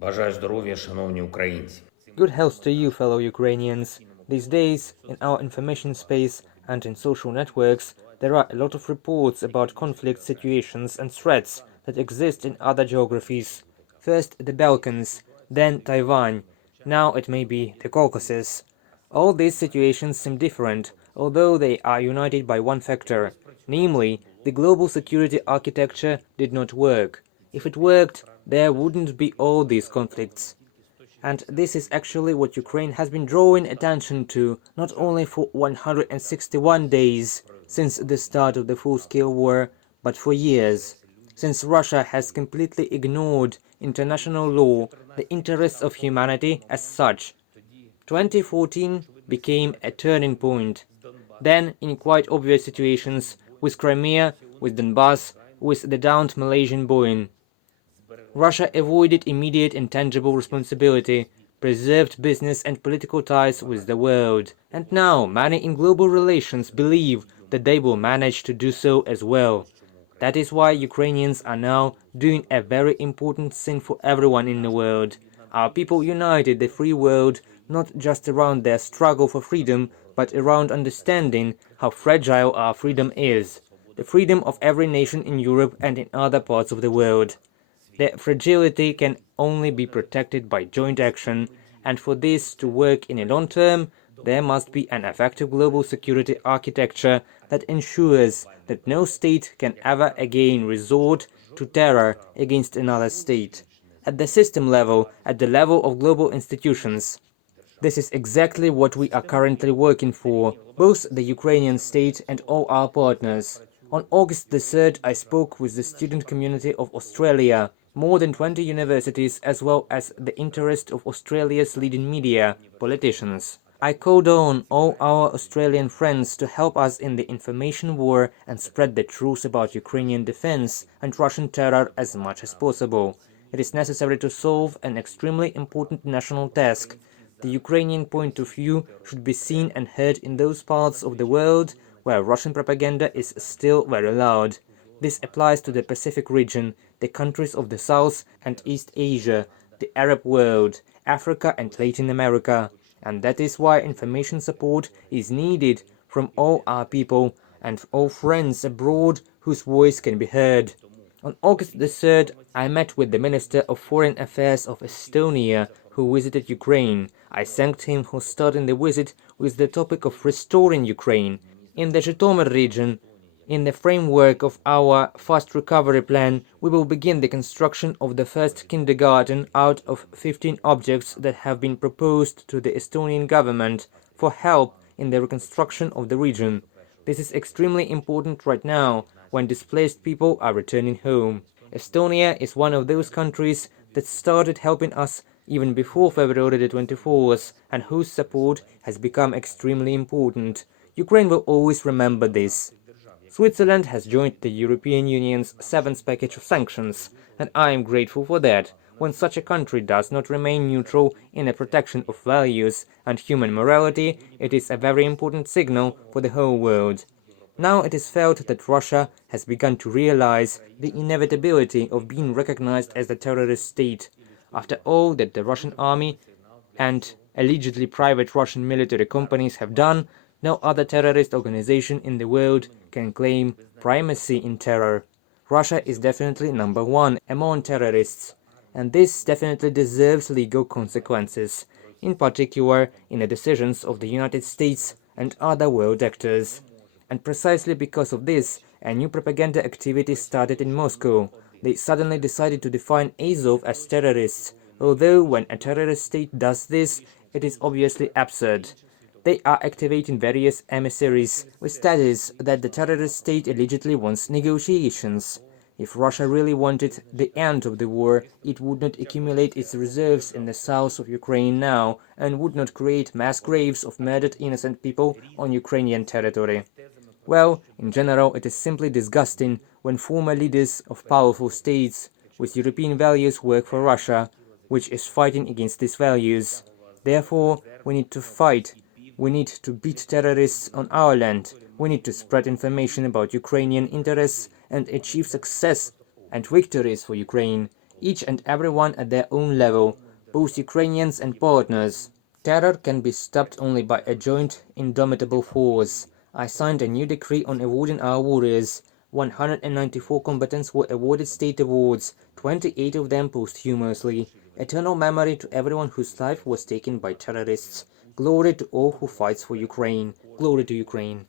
Бажаю здоров'я, шановні українці. Good health to you, fellow Ukrainians. These days, in our information space and in social networks, there are a lot of reports about conflict situations and threats that exist in other geographies. First the Balkans, then Taiwan, now it may be the Caucasus. All these situations seem different, although they are united by one factor, namely, the global security architecture did not work. If it worked, there wouldn't be all these conflicts. And this is actually what Ukraine has been drawing attention to, not only for 161 days since the start of the full-scale war, but for years, since Russia has completely ignored international law, the interests of humanity as such. 2014 became a turning point. Then, in quite obvious situations, with Crimea, with Donbass, with the downed Malaysian Boeing, Russia avoided immediate and tangible responsibility, preserved business and political ties with the world, and now many in global relations believe that they will manage to do so as well. That is why Ukrainians are now doing a very important thing for everyone in the world. Our people united the free world not just around their struggle for freedom, but around understanding how fragile our freedom is, the freedom of every nation in Europe and in other parts of the world. The fragility can only be protected by joint action, and for this to work in a long term, there must be an effective global security architecture that ensures that no state can ever again resort to terror against another state. At the system level, at the level of global institutions. This is exactly what we are currently working for, both the Ukrainian state and all our partners. On August the 3rd, I spoke with the student community of Australia, more than 20 universities, as well as the interest of Australia's leading media, politicians. I called on all our Australian friends to help us in the information war and spread the truth about Ukrainian defense and Russian terror as much as possible. It is necessary to solve an extremely important national task. The Ukrainian point of view should be seen and heard in those parts of the world where Russian propaganda is still very loud. This applies to the Pacific region, the countries of the South and East Asia, the Arab world, Africa and Latin America. And that is why information support is needed from all our people and all friends abroad whose voice can be heard. On August the 3rd, I met with the Minister of Foreign Affairs of Estonia, who visited Ukraine. I thanked him for starting the visit with the topic of restoring Ukraine. In the Zhytomyr region, in the framework of our fast recovery plan, we will begin the construction of the first kindergarten out of 15 objects that have been proposed to the Estonian government for help in the reconstruction of the region. This is extremely important right now, when displaced people are returning home. Estonia is one of those countries that started helping us even before February the 24th, and whose support has become extremely important. Ukraine will always remember this. Switzerland has joined the European Union's 7th package of sanctions, and I am grateful for that. When such a country does not remain neutral in the protection of values and human morality, it is a very important signal for the whole world. Now it is felt that Russia has begun to realize the inevitability of being recognized as a terrorist state. After all that the Russian army and allegedly private Russian military companies have done, no other terrorist organization in the world can claim primacy in terror. Russia is definitely number one among terrorists, and this definitely deserves legal consequences, in particular in the decisions of the United States and other world actors. And precisely because of this, a new propaganda activity started in Moscow. They suddenly decided to define Azov as terrorists, although when a terrorist state does this, it is obviously absurd. They are activating various emissaries with studies that the terrorist state allegedly wants negotiations. If Russia really wanted the end of the war, it would not accumulate its reserves in the south of Ukraine now and would not create mass graves of murdered innocent people on Ukrainian territory. Well, in general, it is simply disgusting when former leaders of powerful states with European values work for Russia, which is fighting against these values. Therefore, we need to fight. We need to beat terrorists on our land. We need to spread information about Ukrainian interests and achieve success and victories for Ukraine. each and everyone at their own level, both Ukrainians and partners. Terror can be stopped only by a joint, indomitable force. I signed a new decree on awarding our warriors. 194 combatants were awarded state awards, 28 of them posthumously. Eternal memory to everyone whose life was taken by terrorists. Glory to all who fights for Ukraine. Glory to Ukraine.